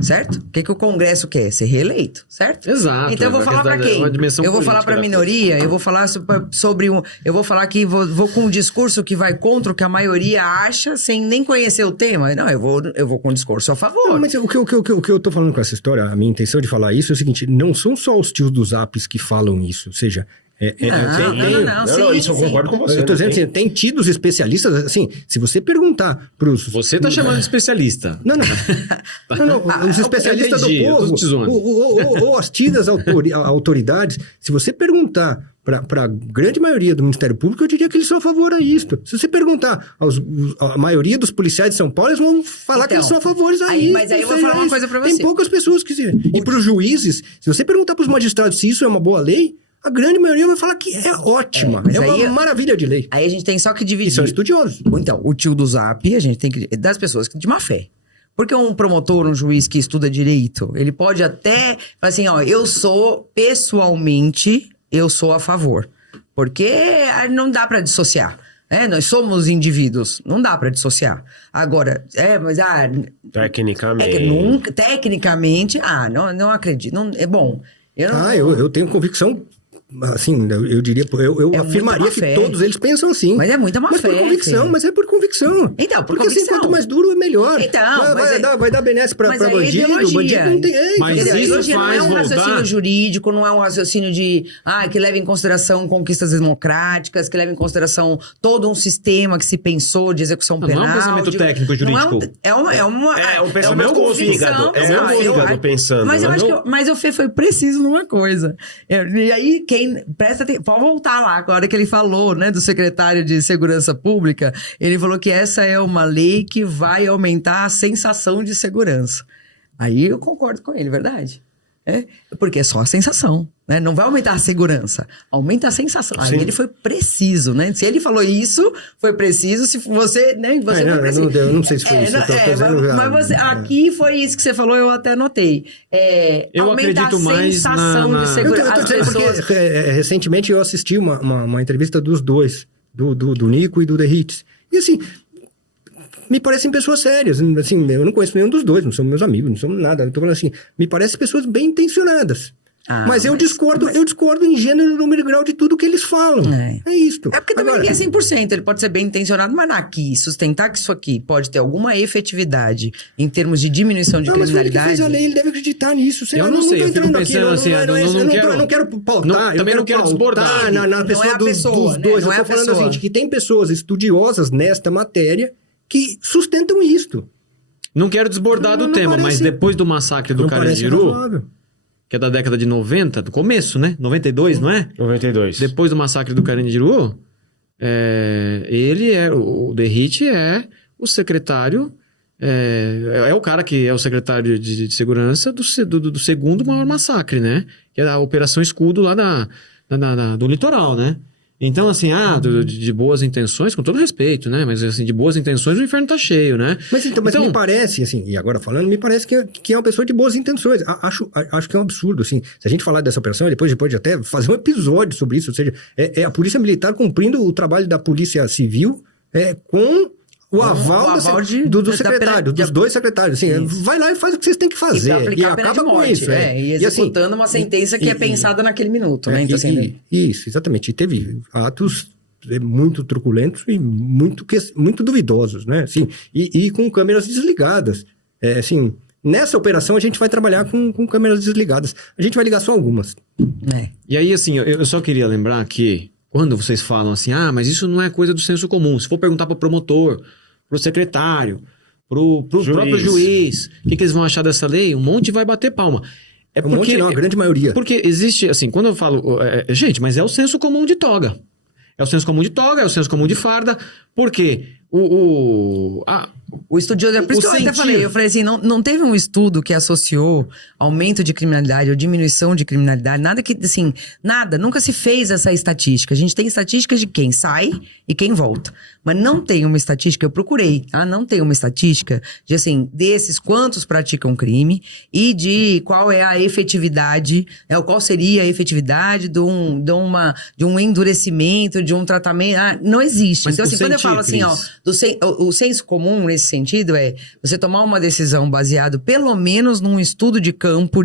Certo? O que o Congresso quer? Ser reeleito, certo? Exato. Então eu vou falar para quem? Eu vou falar para a minoria, eu vou falar sobre eu vou falar que vou com um discurso que vai contra o que a maioria acha, sem nem conhecer o tema. Não, eu vou com um discurso a favor. Não, mas o que eu tô falando com essa história, a minha intenção de falar isso é o seguinte, não são só os tios dos apps que falam isso, ou seja... Não, isso eu concordo com você. Eu tô dizendo assim, tem tidos especialistas, assim, se você perguntar pros... Você tá chamando de especialista. Não, os especialistas do povo, ou as tidas autoridades, se você perguntar para a grande maioria do Ministério Público, eu diria que eles são a favor a isto. Se você perguntar a maioria dos policiais de São Paulo, eles vão falar que eles são a favor a isso. Mas aí eu vou falar uma coisa para você. Tem poucas pessoas que... E para os juízes, se você perguntar para os magistrados se isso é uma boa lei, a grande maioria vai falar que é ótima. É uma maravilha de lei. Aí a gente tem só que dividir. E são estudiosos. Então, o tio do Zap, a gente tem que... Das pessoas de má fé. Porque um promotor, um juiz que estuda direito, ele pode até... Falar assim, eu sou, pessoalmente, eu sou a favor. Porque não dá pra dissociar. Nós somos indivíduos. Não dá pra dissociar. Agora, mas... Tecnicamente... Tecnicamente, não acredito. Não, é bom... Eu tenho convicção, assim, eu diria, eu afirmaria que todos eles pensam assim. Mas é muita má fé. Mas é por convicção. Então, porque assim, quanto mais duro, melhor. Então, vai dar benesse pra bandido, o bandido não tem... Mas isso não é um raciocínio jurídico, não é um raciocínio de... que leva em consideração conquistas democráticas, que leva em consideração todo um sistema que se pensou de execução penal. Não é um pensamento técnico jurídico. É um pensamento com fígado. É o meu fígado pensando. Mas eu acho que... Mas o Fê foi preciso numa coisa. E aí, quem presta atenção... Pode voltar lá, agora que ele falou, né, do secretário de Segurança Pública, ele falou que essa é uma lei que vai aumentar a sensação de segurança. Aí eu concordo com ele, verdade? Porque é só a sensação, né? Não vai aumentar a segurança, aumenta a sensação. Aí ele foi preciso, né? Se ele falou isso, foi preciso. Se você, né? Você foi preciso. Eu não sei se foi isso. Mas você, aqui foi isso que você falou, eu até anotei. Eu acredito mais sensação de segurança. Eu tô dizendo porque recentemente eu assisti uma entrevista dos dois, do Nico e do The Hits. E assim, me parecem pessoas sérias. Assim, eu não conheço nenhum dos dois, não são meus amigos, não são nada. Eu tô falando assim, me parecem pessoas bem intencionadas. Mas eu discordo em gênero, número e grau de tudo que eles falam. É isto. Porque também ninguém é 100%. Ele pode ser bem intencionado, mas aqui, sustentar que isso aqui pode ter alguma efetividade em termos de diminuição de criminalidade. Mas ele fez a lei, ele deve acreditar nisso. Eu não sei, eu fico pensando assim, eu não quero pautar. Também não quero desbordar. Na pessoa dos dois. Eu tô falando assim, que tem pessoas estudiosas nesta matéria que sustentam isto. Não quero desbordar do tema, mas depois do massacre do Carandiru, que é da década de 90, do começo, né? 92, não é? 92. Depois do massacre do Carandiru, o Derrite é o secretário, é o cara que é o secretário de segurança do segundo maior massacre, né? Que é a Operação Escudo lá do litoral, né? Então, assim, de boas intenções, com todo respeito, né? Mas, assim, de boas intenções, o inferno tá cheio, né? Mas me parece, assim, e agora falando, me parece que é uma pessoa de boas intenções. Acho que é um absurdo, assim. Se a gente falar dessa operação, depois a gente pode até fazer um episódio sobre isso. Ou seja, a Polícia Militar cumprindo o trabalho da Polícia Civil com o aval do secretário, dos dois secretários. Assim, vai lá e faz o que vocês têm que fazer. E acaba com isso. E executando assim, uma sentença que é pensada naquele minuto. Né? Então, isso, exatamente. E teve atos muito truculentos e muito duvidosos, né? Assim, e com câmeras desligadas. Assim, nessa operação a gente vai trabalhar com câmeras desligadas. A gente vai ligar só algumas. E aí, assim, eu só queria lembrar que quando vocês falam assim, mas isso não é coisa do senso comum. Se for perguntar para o promotor, pro secretário, pro próprio juiz, o que eles vão achar dessa lei? Um monte vai bater palma. Monte não, a grande maioria. Porque existe, assim, quando eu falo... gente, mas é o senso comum de toga. É o senso comum de toga, é o senso comum de farda. Por quê? O estudioso, por isso que eu até falei, assim, não teve um estudo que associou aumento de criminalidade ou diminuição de criminalidade, nada que, assim, nunca se fez essa estatística. A gente tem estatísticas de quem sai e quem volta, mas não tem uma estatística, eu procurei, não tem uma estatística de, assim, desses quantos praticam crime e de qual é a efetividade, qual seria a efetividade de um endurecimento, de um tratamento, não existe. Mas então, assim, quando eu falo assim, o senso comum nesse sentido é você tomar uma decisão baseado pelo menos num estudo de campo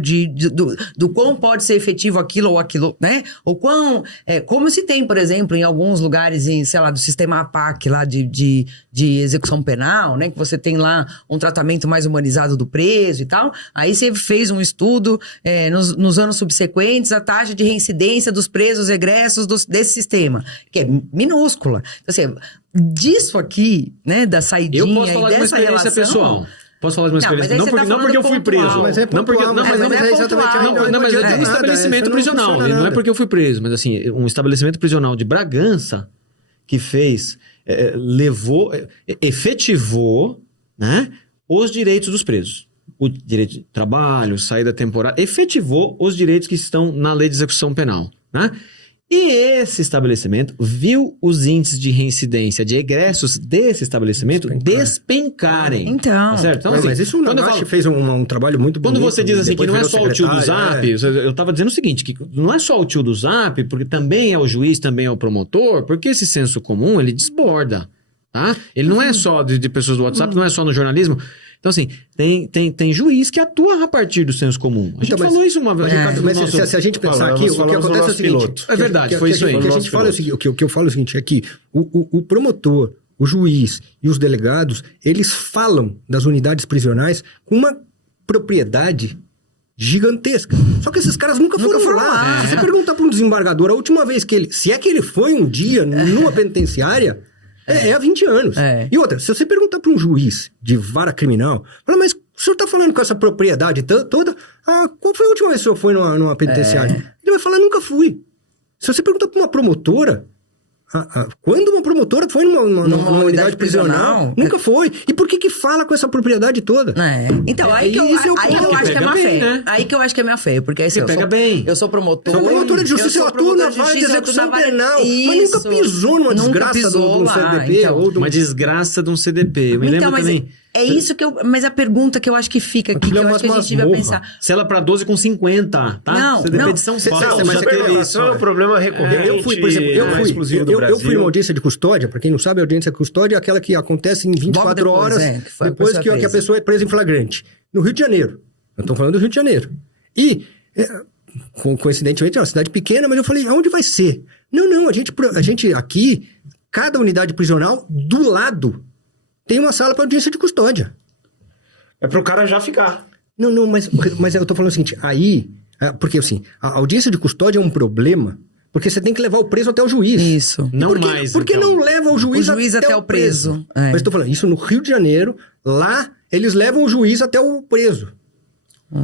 do quão pode ser efetivo aquilo ou aquilo, né? Ou quão... como se tem, por exemplo, em alguns lugares, sei lá, do sistema APAC lá de execução penal, né? Que você tem lá um tratamento mais humanizado do preso e tal. Aí você fez um estudo nos anos subsequentes, a taxa de reincidência dos presos egressos desse sistema, que é minúscula. Então, assim, disso aqui, né, da saidinha eu posso falar de uma experiência pessoal. Posso falar de uma experiência? Não porque eu fui preso. Mas é pontual, mas é um estabelecimento prisional. Não é porque eu fui preso, mas assim, um estabelecimento prisional de Bragança que fez, efetivou, né, os direitos dos presos. O direito de trabalho, saída temporária, efetivou os direitos que estão na lei de execução penal, né? E esse estabelecimento viu os índices de reincidência de egressos desse estabelecimento despencarem. Então. Tá certo? Então, mas isso o fez um trabalho muito bonito. Quando você diz assim que não é só o tio do Zap, eu estava dizendo o seguinte, que não é só o tio do Zap, porque também é o juiz, também é o promotor, porque esse senso comum, ele desborda, tá? Ele não é só de pessoas do WhatsApp, não é só no jornalismo. Então, assim, tem juiz que atua a partir do senso comum. A gente falou isso uma vez. Se a gente pensar aqui, o que acontece é o seguinte... É verdade, foi isso aí. O que a gente fala é o seguinte, o que eu falo é o seguinte, é que o promotor, o juiz e os delegados, eles falam das unidades prisionais com uma propriedade gigantesca. Só que esses caras nunca foram lá. Se você perguntar para um desembargador, a última vez que ele... Se é que ele foi um dia numa penitenciária... há 20 anos. E outra, se você perguntar para um juiz de vara criminal, fala, mas o senhor está falando com essa propriedade toda? Qual foi a última vez que o senhor foi numa penitenciária? Ele vai falar, nunca fui. Se você perguntar para uma promotora, quando uma promotora foi numa unidade prisional, nunca foi. E por que fala com essa propriedade toda? Então, aí que eu acho que é má fé. Né? Aí que eu acho que é minha fé, porque assim, eu sou promotor. Sou promotora de justiça, eu atuo na vara de execução penal. Mas nunca pisou numa desgraça de um CDP. Uma desgraça de um CDP. Eu me lembro também. É isso que eu... Mas a pergunta que eu acho que fica aqui, que eu acho que a gente devia pensar... Cela para 12,50, tá? Não, CDP de São Paulo. Mas isso é um problema recorrente. Eu fui, por exemplo, eu fui numa audiência de custódia. Para quem não sabe, a audiência de custódia é aquela que acontece em 24 horas depois que a pessoa é presa em flagrante. No Rio de Janeiro. Eu estou falando do Rio de Janeiro. E, coincidentemente, é uma cidade pequena, mas eu falei, aonde vai ser? Não, a gente aqui, cada unidade prisional, do lado... tem uma sala para audiência de custódia. É pro cara já ficar. Não, mas eu tô falando o seguinte, aí... Porque assim, a audiência de custódia é um problema, porque você tem que levar o preso até o juiz. Isso. Por que não leva o juiz até o preso? Mas eu tô falando, isso no Rio de Janeiro, lá eles levam o juiz até o preso.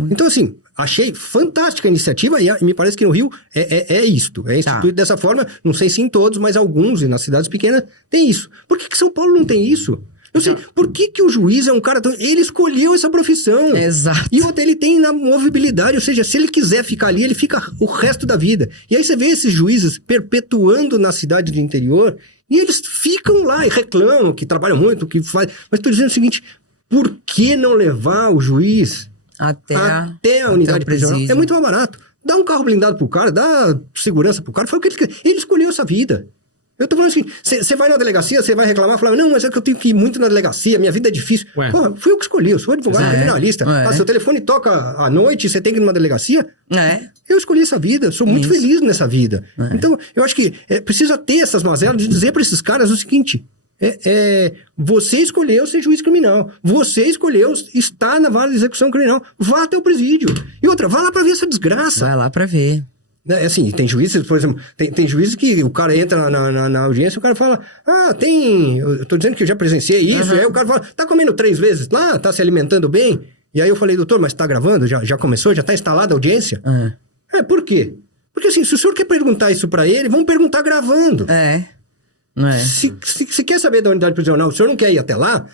Então assim, achei fantástica a iniciativa e me parece que no Rio é isto. É instituído dessa forma, não sei se em todos, mas alguns, e nas cidades pequenas, tem isso. Por que São Paulo não tem isso? Eu sei, por que o juiz é um cara... Ele escolheu essa profissão. Exato. E outra, ele tem na movibilidade, ou seja, se ele quiser ficar ali, ele fica o resto da vida. E aí você vê esses juízes perpetuando na cidade do interior, e eles ficam lá e reclamam que trabalham muito, que faz... Mas estou dizendo o seguinte, por que não levar o juiz até a unidade prisional? É muito mais barato. Dá um carro blindado pro cara, dá segurança pro cara, foi o que ele escolheu essa vida. Eu tô falando assim, você vai na delegacia, você vai reclamar, falar, não, mas é que eu tenho que ir muito na delegacia, minha vida é difícil. Porra, fui eu que escolhi, eu sou advogado criminalista. Seu telefone toca à noite, você tem que ir numa delegacia. Eu escolhi essa vida, sou muito feliz nessa vida. Então, eu acho que precisa ter essas mazelas de dizer para esses caras o seguinte, você escolheu ser juiz criminal, você escolheu estar na vara de execução criminal, vá até o presídio. E outra, vá lá para ver essa desgraça. Vai lá para ver. Assim, tem juízes, por exemplo, tem juízes que o cara entra na audiência e o cara fala, eu tô dizendo que eu já presenciei isso, e aí o cara fala, tá comendo 3 vezes lá, tá se alimentando bem? E aí eu falei, doutor, mas tá gravando? Já começou? Já tá instalada a audiência? Por quê? Porque assim, se o senhor quer perguntar isso pra ele, vamos perguntar gravando. Não é? Se quer saber da unidade prisional, o senhor não quer ir até lá,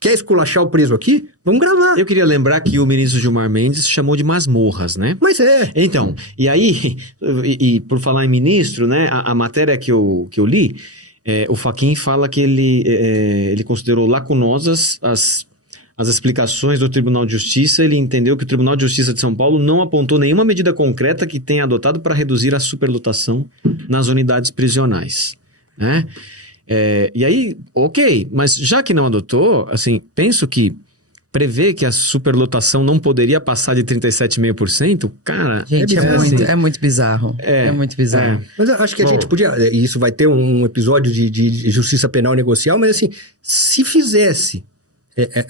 quer esculachar o preso aqui, vamos gravar. Eu queria lembrar que o ministro Gilmar Mendes chamou de masmorras, né? Mas Então, e aí, e por falar em ministro, né, a matéria que eu li, o Fachin fala que ele considerou lacunosas as explicações do Tribunal de Justiça. Ele entendeu que o Tribunal de Justiça de São Paulo não apontou nenhuma medida concreta que tenha adotado para reduzir a superlotação nas unidades prisionais, né? E aí, ok, mas já que não adotou, assim, penso que prever que a superlotação não poderia passar de 37,5%, cara... Gente, é muito bizarro. É muito bizarro. Mas eu acho que a gente podia... Isso vai ter um episódio de justiça penal negocial, mas assim, se fizesse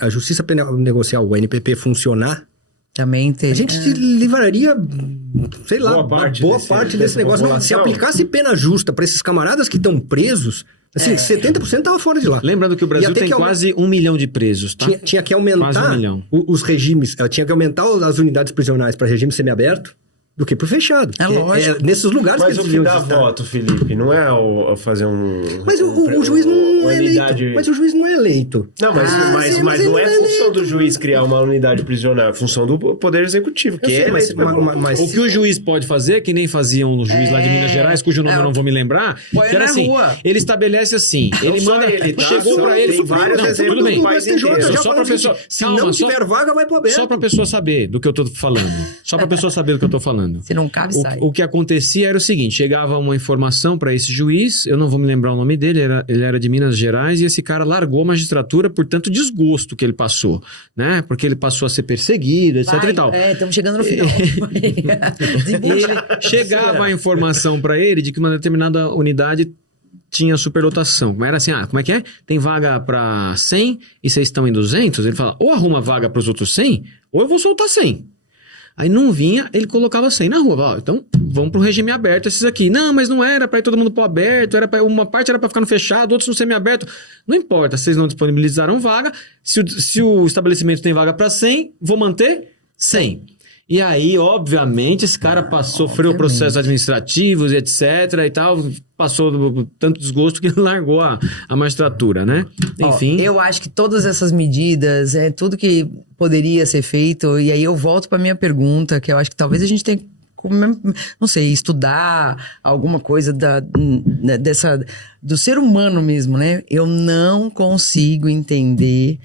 a justiça penal negocial, o NPP, funcionar, também tem. A gente livraria, sei lá, boa parte desse negócio. População. Se aplicasse pena justa para esses camaradas que estão presos, assim, 70% estava fora de lá. Lembrando que o Brasil tem quase 1 milhão de presos, tá? Tinha que aumentar os regimes, tinha que aumentar as unidades prisionais para regime semiaberto do que pro fechado. Lógico. Nesses lugares mas que o que dá voto, Felipe, não é fazer Mas o juiz não é eleito. Mas o juiz não é eleito. Não, mas não é função do juiz criar uma unidade prisional, é função do Poder Executivo, que mas o que o juiz pode fazer, que nem faziam o juiz lá de Minas Gerais, cujo nome eu não vou me lembrar, que era assim, ele estabelece assim, ele manda, chegou pra ele, tem vários exemplos tudo bem, do país inteiro. Só pra pessoa, se não tiver vaga, vai pro aberto. Só pra pessoa saber do que eu tô falando. Se não cabe, sai. O que acontecia era o seguinte, chegava uma informação para esse juiz, eu não vou me lembrar o nome dele, ele era de Minas Gerais, e esse cara largou a magistratura por tanto desgosto que ele passou, né? Porque ele passou a ser perseguido, etc e tal. Estamos chegando no final. Chegava a informação para ele de que uma determinada unidade tinha superlotação. Era assim, como é que é? Tem vaga para 100 e vocês estão em 200? Ele fala, ou arruma vaga para os outros 100, ou eu vou soltar 100. Aí não vinha, ele colocava 100 na rua. Então, vamos pro regime aberto esses aqui. Não, mas não era para ir todo mundo pro aberto, uma parte era para ficar no fechado, outros no semi-aberto. Não importa, vocês não disponibilizaram vaga. Se o estabelecimento tem vaga para 100, vou manter 100. E aí, obviamente, esse cara sofreu processos administrativos, etc. e tal, passou tanto desgosto que ele largou a magistratura, né? Enfim. Eu acho que todas essas medidas, tudo que poderia ser feito, e aí eu volto para minha pergunta, que eu acho que talvez a gente tenha, não sei, estudar alguma coisa do ser humano mesmo, né? Eu não consigo entender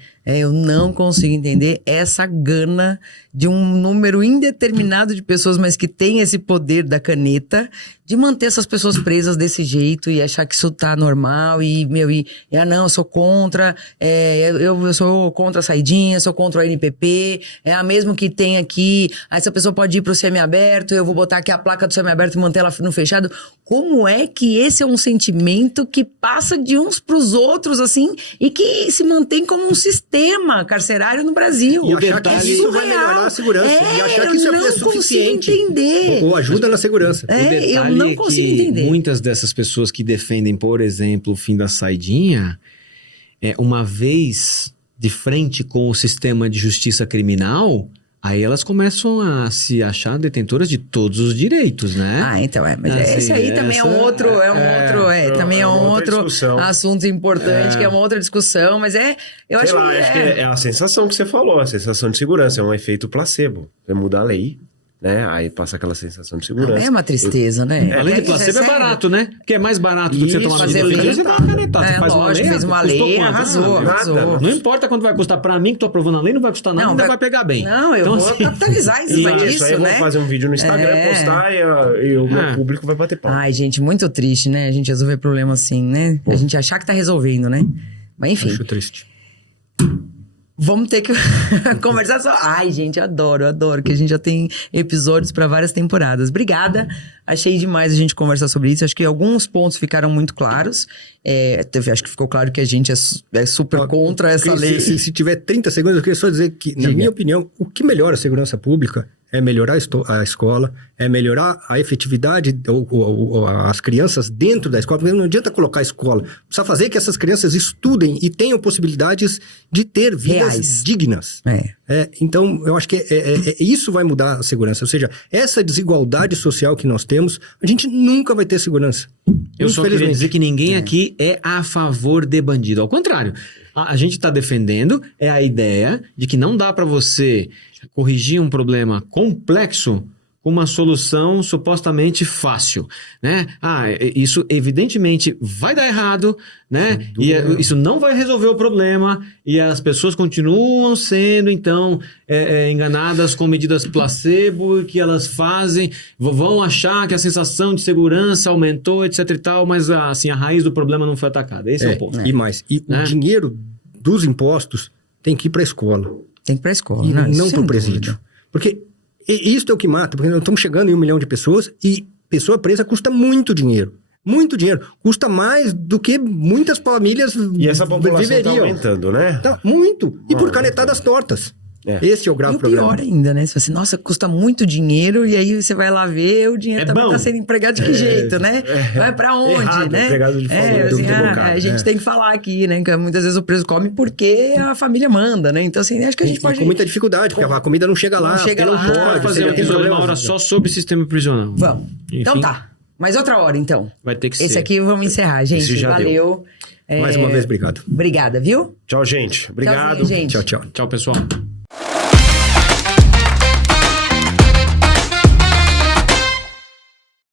essa gana de um número indeterminado de pessoas, mas que tem esse poder da caneta, de manter essas pessoas presas desse jeito e achar que isso tá normal não, eu sou contra, eu sou contra a saidinha, sou contra o NPP, mesmo que tem aqui, essa pessoa pode ir pro semiaberto, eu vou botar aqui a placa do semiaberto e manter ela no fechado. Como é que esse é um sentimento que passa de uns pros outros, assim, e que se mantém como um sistema carcerário no Brasil? E achar que isso vai melhorar a segurança. E achar que isso é suficiente. Ou ajuda na segurança. Eu não consigo entender. Muitas dessas pessoas que defendem, por exemplo, o fim da saidinha, uma vez de frente com o sistema de justiça criminal, aí elas começam a se achar detentoras de todos os direitos, né? Então mas assim, esse aí também é um outro assunto importante, que é uma outra discussão, mas eu acho que é a sensação que você falou, a sensação de segurança, é um efeito placebo. Você muda a lei, né? Aí passa aquela sensação de segurança. É uma tristeza, né? Além de placebo, é barato, né? Porque é mais barato do que você tomar uma medida. Você dá uma canetada, você faz uma lei. Fez uma lei, arrasou. Não importa quanto vai custar pra mim, que tô aprovando a lei, não vai custar nada, ainda vai pegar bem. Não, eu vou capitalizar isso, aí eu vou fazer um vídeo no Instagram, postar e o meu público vai bater pau. Ai, gente, muito triste, né? A gente resolver problema assim, né? A gente achar que tá resolvendo, né? Mas enfim. Acho triste. Vamos ter que conversar só. Ai, gente, adoro que a gente já tem episódios para várias temporadas. Obrigada. Achei demais a gente conversar sobre isso. Acho que alguns pontos ficaram muito claros. Acho que ficou claro que a gente é super contra essa lei. Se tiver 30 segundos, eu queria só dizer que, na minha opinião, o que melhora a segurança pública é melhorar a escola, é melhorar a efetividade, as crianças dentro da escola, porque não adianta colocar a escola. Precisa fazer que essas crianças estudem e tenham possibilidades de ter vidas dignas. Então, eu acho que isso vai mudar a segurança. Ou seja, essa desigualdade social que nós temos, a gente nunca vai ter segurança. Eu só queria dizer que ninguém aqui é a favor de bandido. Ao contrário, a gente está defendendo a ideia de que não dá para você corrigir um problema complexo com uma solução supostamente fácil, né? Isso evidentemente vai dar errado, né? E isso não vai resolver o problema e as pessoas continuam sendo, então, enganadas com medidas placebo que elas fazem, vão achar que a sensação de segurança aumentou, etc e tal, mas assim, a raiz do problema não foi atacada. Esse é o ponto. E mais, o dinheiro dos impostos tem que ir para a escola. Tem que ir para a escola, e não para o presídio. Porque isso é o que mata, porque nós estamos chegando em 1 milhão de pessoas e pessoa presa custa muito dinheiro. Muito dinheiro. Custa mais do que muitas famílias viveriam. E essa população está aumentando, né? Tá, muito. E por canetadas tortas. Esse é o grave problema. E pior ainda, né? Você fala assim, nossa, custa muito dinheiro e aí você vai lá ver, o dinheiro também está sendo empregado de que jeito, né? Vai para onde, errado, né? Empregado de forma a gente tem que falar aqui, né? Que muitas vezes o preso come porque a família manda, né? Então, assim, acho que a gente pode... Com muita dificuldade, porque a comida não chega lá. Não chega lá. Pode fazer um episódio uma hora só sobre sistema prisional. Vamos. Enfim. Então tá. Mas outra hora, então. Vai ter que ser. Esse aqui vamos encerrar, gente. Esse já Valeu. Mais uma vez, obrigado. Obrigada, viu? Tchau, gente. Obrigado. Tchauzinho, gente. Tchau. Tchau, pessoal.